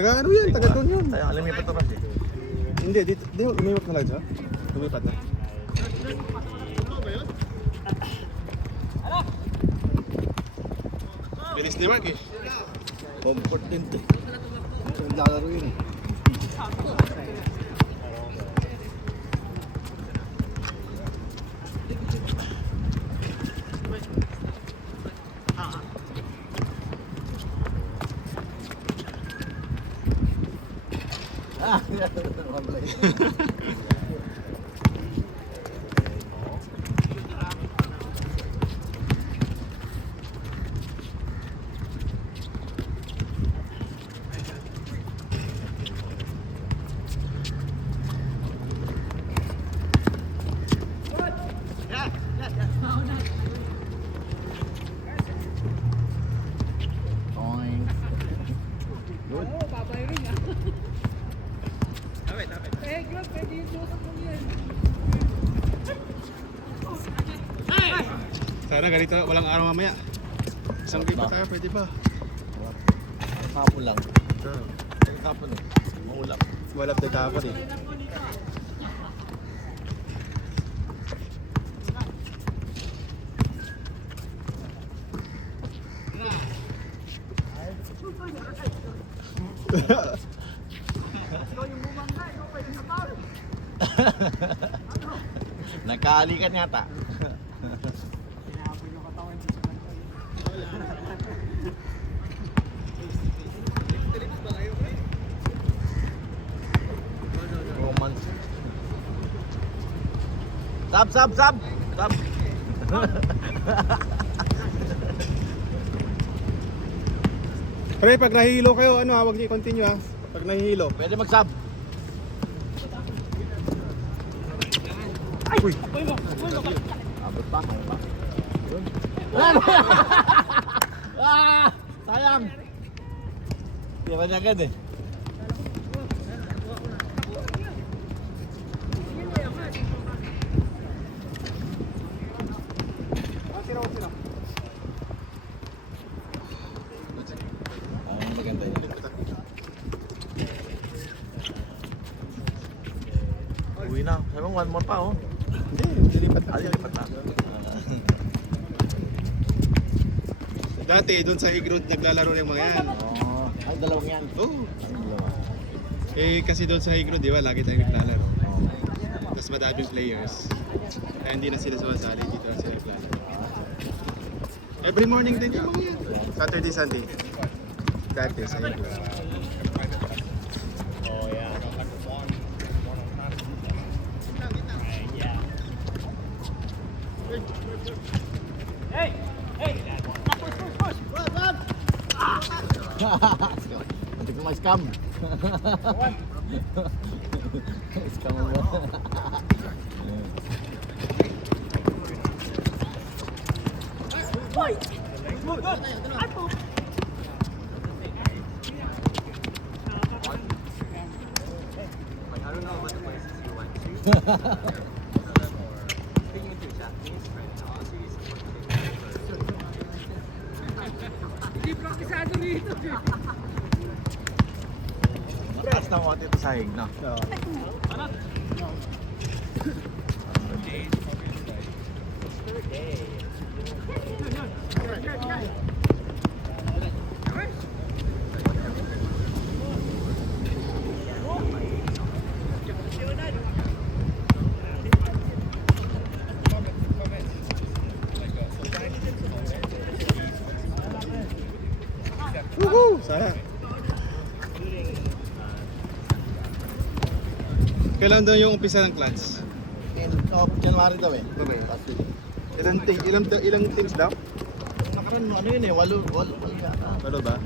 Taga ano yan? Taga doon yun. Tayo, alam mo pa ito kasi. Hindi, dito, lumipat na lang siya. Lumipat na. Bilis ni Mark eh. Comfort din ito. Naglalaro yun eh. Sana ganito, walang araw mamaya. Isang game pa tayo, pwede ba? Tapon lang. Tapon eh. Maulam. Walap na dapat eh. Nagkaalikan yata. Romance. Sab. Pre, pag nahihilo kayo, ano ha, huwag niyo i-continue ha. Pag nahihilo. Pwede mag-sub. Uy! Abot pa. Sayang. Tira niya agad eh. Maganda yun. Uwi na. Sabi mo, one more pa oh. Hindi, dilipat na. Lilipat na. Dati, doon sa Higrod, naglalaro ng mga yan. Oh, ay dalawang yan. Oo. Ano dalawa? Eh, kasi doon sa Higrod, di ba, lagi tayong naglalaro. Tapos madaming players. Kaya hindi na sila sumasali, dito na sila naglalaro. Every morning din yung mga yan. Saturday, Sunday. Dati sa Higrod. Nanti ko ma-scam. Scam mo. Hindi praktisado dito. Mataas na konti ito sahig na. Woohoo! Sana. Kailan daw yung umpisa ng clans? January daw eh. Okay. Ilang teams daw? Nakaroon ano yun eh, walo yata. Ano ba?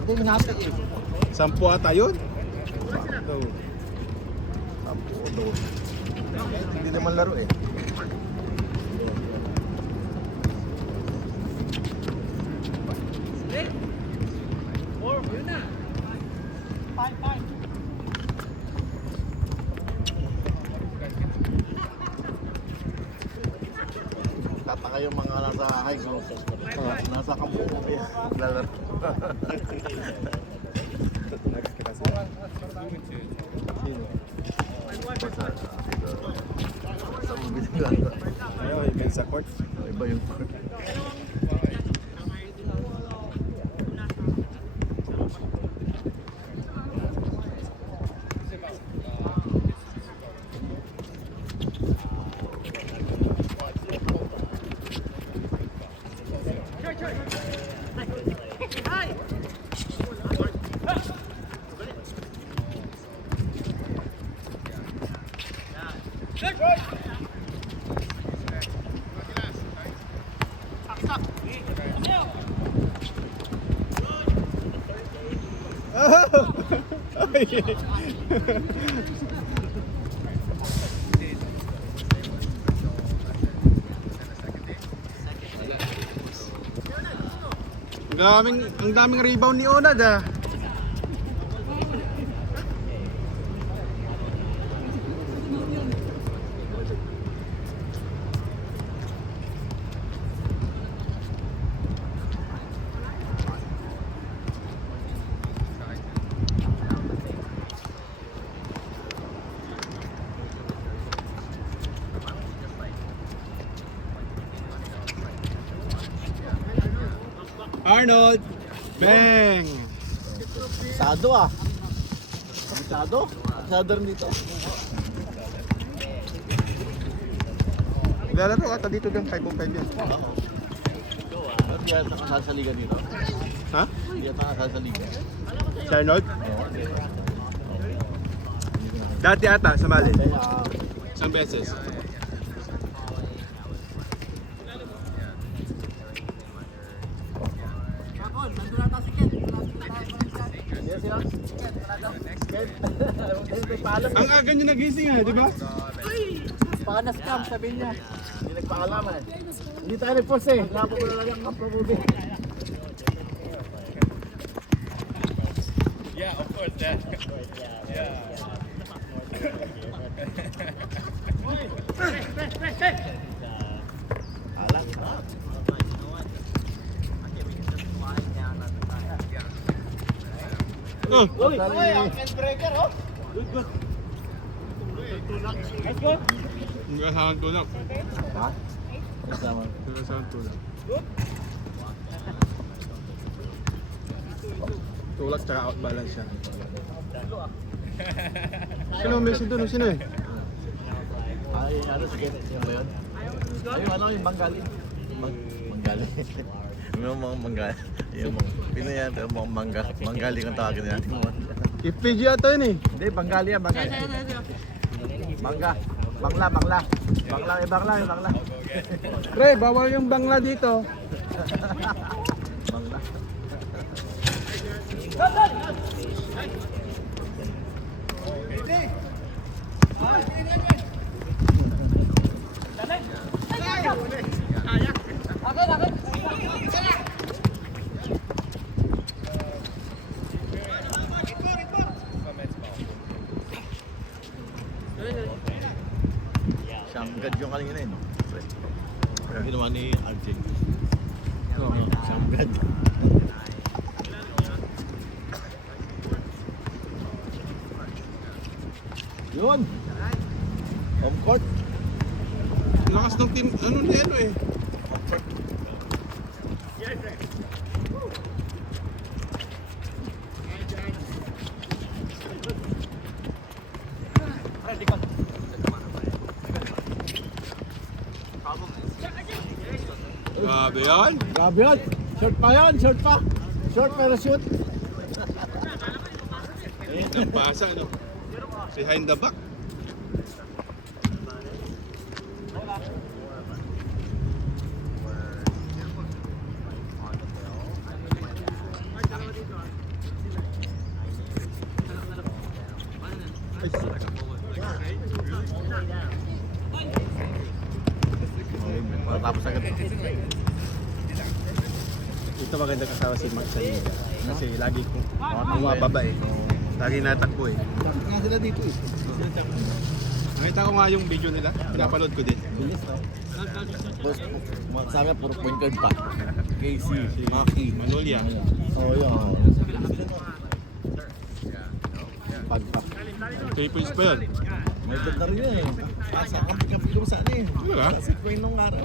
Hindi minasa eh. 10 ata yun? No. Sampu o doon. Hindi naman laro eh. Yun na. 5. Tataka yung mga nasa high ground. Nasa kampo ko kaya naglalaro. court. Iba yung court. Ang daming rebound ni Onad ah. Arnold! Bang! Sado ah. Sado? Sado rin dito. Lalaro ata dito ng 5-5 yan. Hindi yata nakasaligan dito. Ha? Hindi yata nakasaligan. Si Arnold? Dati ata sa Malin. Isang beses. Ang aga niyo nagising ha, di ba? Panas cam, sabi niya. Hindi nagpaalam eh. Hindi tayo nag-force eh. Lapo ko na lang ang pamubi. Yeah, of course. Yeah. Uy, ang handbreaker oh. Good, good. Let's go. Nagasahan tulak. Ha? Kasama. Nagasahan tulak. Tulak tsaka outbalance siya. Sino ang Messi doon? Sino eh? Ay, ano sige, yung ba yun? Ay, ano yung Manggali? Manggali. Yung mga Manggali. Yung mga Pinoy yan, yung mga Manggali kung tawagin natin. FPG ata yun eh. Hindi, Bengali yan, Bengali. Mangga. Bangla. Bangla, bangla. Pre, bawal yung bangla dito. Bangla. Siyang yung kanina eh, no? Yung ginawa ni Arjun. Siyang gad. Yun! Home court. Lakas ng team, ano na ano eh. Grabe yan. Grabe yun! Short pa yan! Short pa! Short pero shoot! Ang pasa, no? Behind the back. Matapos agad. Ito maganda kasama si Max sa liga. Kasi lagi ko bumababa eh. Lagi natakbo eh. Nga sila dito eh. Nakita ko nga yung video nila. Napanood ko din. Bilis na. Boss, sabi puro point guard pa. Casey, Maki. Manolya. Oo, yun. Pagpak. 3 points pa yan. May edad na rin yun eh. Asa ang kapit ko saan eh. Diba? Sa Sitway nung araw.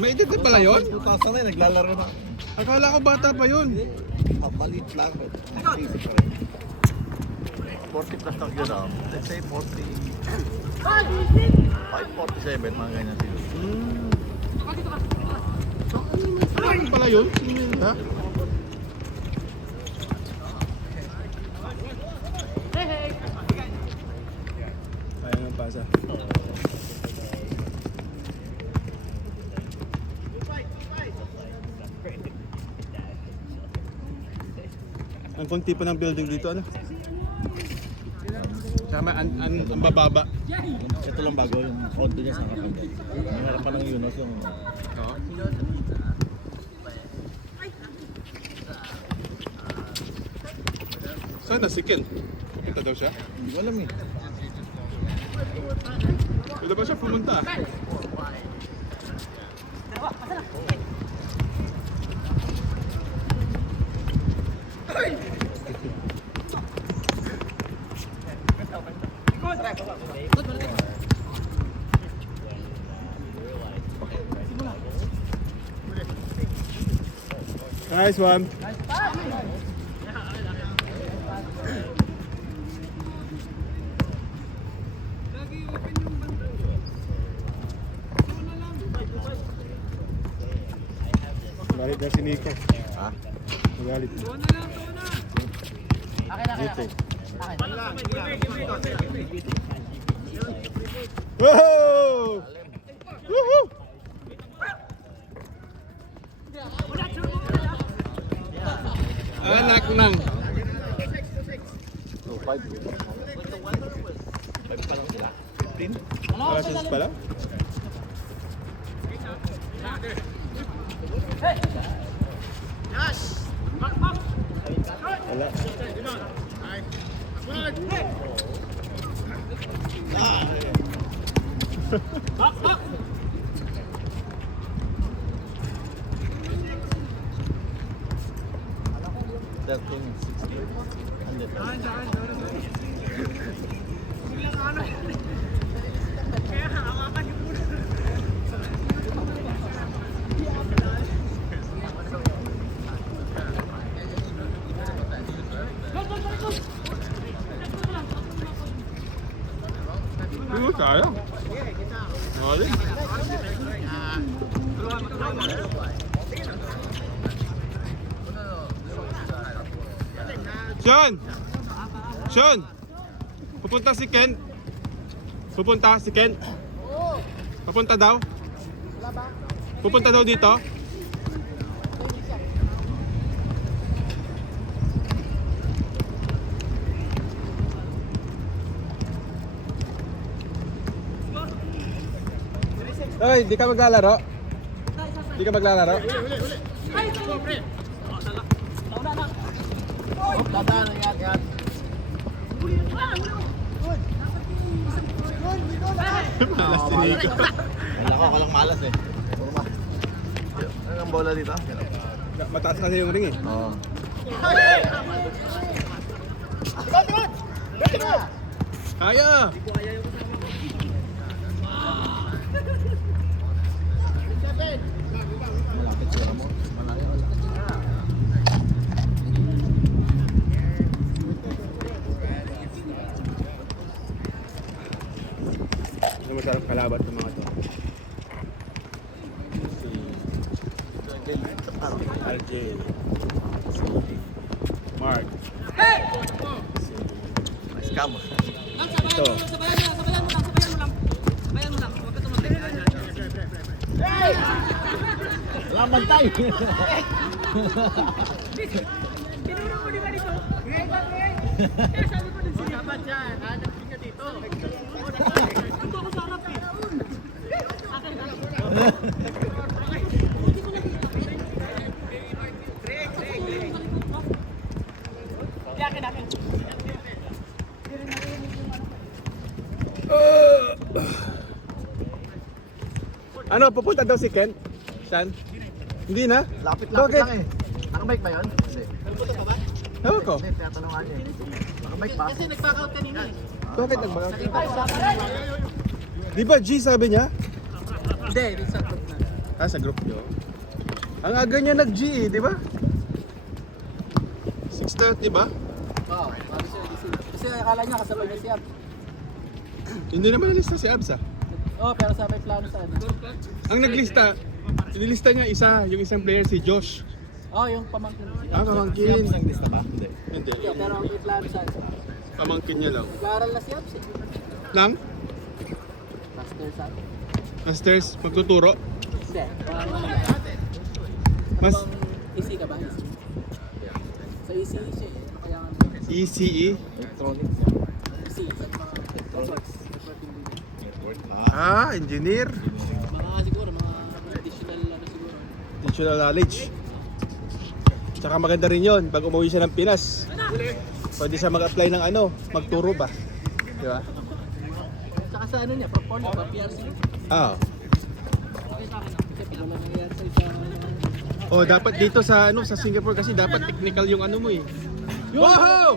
May edad na pala yun? 2000 na naglalaro na. Akala ko bata pa yun. Maliit lang. Easy pa rin. 40 plus na yun ah. Let's say 40. 547, mga ganyan sila. Ano pala yun? Ha? Kaya nga pasa. Ang konti pa ng building dito, ano? Tama, ang bababa. Ito lang bago yung condo niya sa harapan. Yung harapan ng Yunus yung... Oo. Saan na si Ken? Pupunta daw siya? Hindi ko alam eh. Pwede ba siya pumunta? Nice one. Galit na si Nico. Ha? Galit na. Dito. Woohoo! Woohoo! Anak ng. 2-5. 5 pa lang sila. 15? Parasis pa lang? Wala. Sayang. Mali. Sean! Sean! Pupunta si Ken? Pupunta si Ken? Pupunta daw? Pupunta daw dito? Ay, di ka maglalaro? Di ka maglalaro? Malas si Nico. Wala ko lang malas eh. Ano ang bola dito? Mataas kasi yung ring eh. Oo. Kaya! Malapit sila mo. Malayo. Ano masarap kalaban sa mga to? Si RJ. Si Mark. Nice cam. Ito. Laban tayo. Tinuro mo di ba dito? Kaya sabi ko din siya. Dapat yan. Hanap niya dito. Ito ako sa harap eh. Akin. Akin. Ano, pupunta daw si Ken? Sean? Hindi na? Lapit Bakit? lang eh. Nakabike ba yun? Kasi. Ewan ko. Hindi, tinatanungan niya eh. Nakabike pa. Kasi nag-back out kanina eh. Bakit nagbaga? Nakita ko sa Di ba G sabi niya? Hindi, sa group na. Ah, sa group nyo. Ang aga niya nag-G eh, di ba? 6:30 ba? Oo, sabi siya gising. Kasi akala niya kasabay niya si Ab. Hindi naman nalista si Absa. Oo, pero sa may plano sa ano. Ang naglista, nilista niya isa, yung isang player si Josh. Oo, yung pamangkin. Ah, pamangkin. Isang lista ba? Hindi. Hindi, Hindi, pero ang may plano sa ano. pamangkin niya lang. Nag-aaral na si Ab eh. Lang? Master sa ano. Masters, magtuturo. Hindi. Mas EC ka ba? EC? Sa EC siya eh. Ano kaya nga? ECE. Electronics. EC. Sa mga networks. Ah, engineer. Mga siguro, mga additional ano siguro. Additional knowledge. Tsaka maganda rin yun, pag umuwi siya ng Pinas. Pwede siya mag-apply ng ano, magturo ba? Di ba? Saka sa ano niya, portfolio ba? PRC? Ah. Kasi wala nangyayari sa Oh, dapat dito sa ano sa Singapore kasi dapat technical yung ano mo eh. Wow!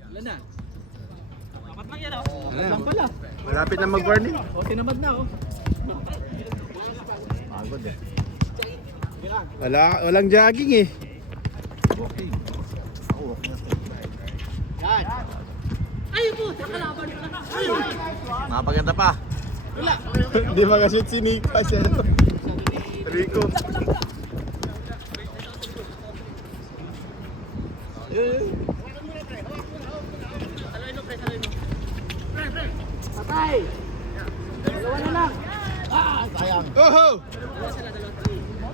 Wala na. Dapat lang yan oh. Wala. Lang pala. Malapit na mag-warning. O, tinamad na oh. Pagod eh. Walang jogging eh. Walking. Ako walking na step. Yan. Ay po, nakalaban ka na. Napaganda pa. Wala. Hindi makashoot si Nick pa siya. Rico. Patay. Dalawa na lang. Ah, Sayang. Oh! dalawa sila, dalawa.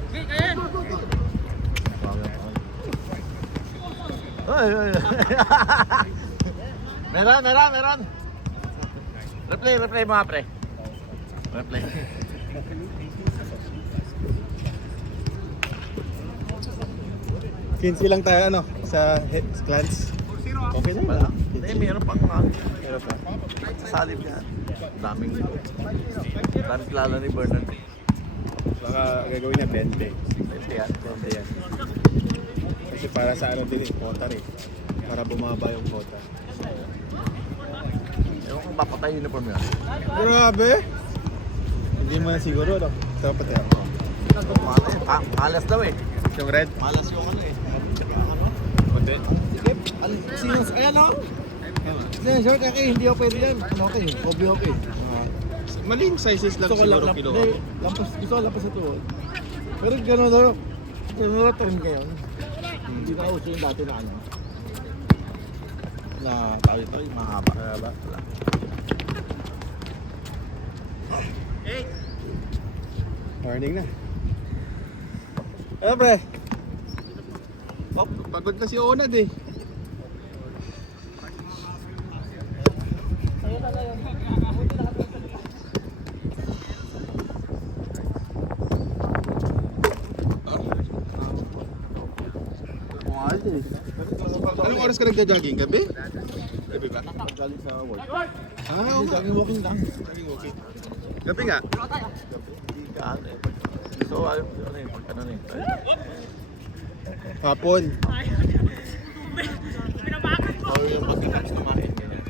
Okay, kayan. Ay, ay, ay. Meron. Replay mga pre. Replay. Kinsi lang tayo ano sa clans. Okay na Wala. wala. Hindi, meron pang mga Meron pa. sasalib yan. Daming kilala ni Bernard. Baka gagawin niya 20. Ito yan. Konti yan. Kasi para sa ano din eh, quota rin. Para bumaba yung quota. Ewan kung papatay uniform yan. Grabe! Hindi mo na siguro, no? Dapat yan. Malas daw eh. Yung red? Malas yung ano eh. Konti? Sinus, ayan o. Sinus, short, okay, hindi ako pwede yan. Ano okay, hobby okay. Maling sizes lang Gusto ko siguro lang, kinuha. hindi, gusto ko lampas ito. Pero gano'n daw, gano'n daw trend ngayon. Hindi na uso yung dati na ano. Na tawag ito, yung mahaba. Mahaba. Wala. Morning na. Ano pre? Oh, pagod na si Onad eh. Bumagal din eh. Anong oras ka nagja-jogging? Gabi? Gabi ba? Galing sa work. Ah, Hindi, okay. jogging walking lang. Jogging, okay. Gabi nga. Hindi ka ano eh. So, ano eh, pag ano eh. Hapon. Or yung pagka-catch kumain. ganyan.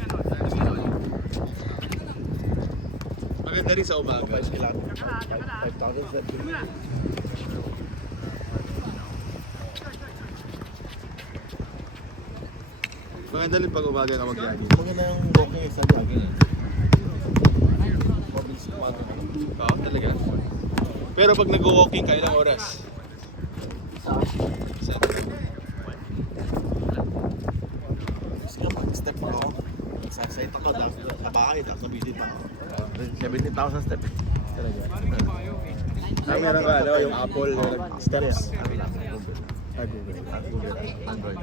Maganda rin sa umaga. Guys, kailangan 5,000 steps. Maganda rin pag umaga ka mag-jogging. Maganda yung walking sa jogging eh. Mabilis kumain. Oo, talaga. Pero pag nag-walking ka, ilang oras? Isa. Kasi nga pag-step mo ako, nagsasite ako, tapos sa bahay, tapos nabisit ako. 17,000 steps. Talaga. Ah, meron ka, ano, yung Apple, steps. Google. Ah, Google. Google. Android.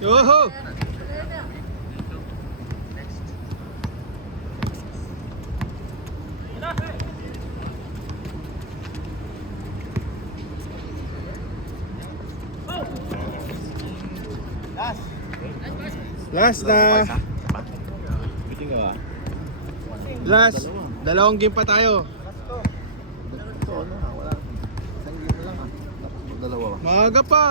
Yoho! Last na. Isa pa. Biting ka ba? Last. Dalawang game pa tayo. Ito, ano na, wala. Isang game na lang ah. Tapos dalawa ba? Maaga pa.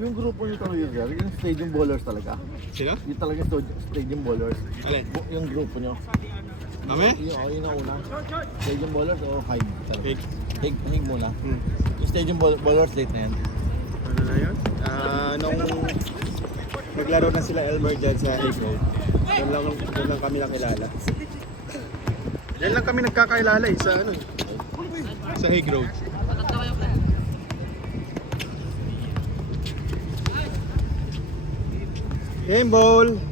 Yung grupo nyo talaga yun, sir, yung stadium bowlers talaga. Sino? Yung talaga stadium bowlers. Alin? Yung grupo nyo. Kami? Yung nauna. Stadium bowlers o hig? Hig. Hig muna. Hmm. Yung stadium bowlers date na yan. Ano na yun? Nung naglaro na sila Elmer dyan sa Hague Road, doon lang kami nakilala. Yan lang kami nagkakailala eh, sa ano eh. Sa Hague Road. Game ball!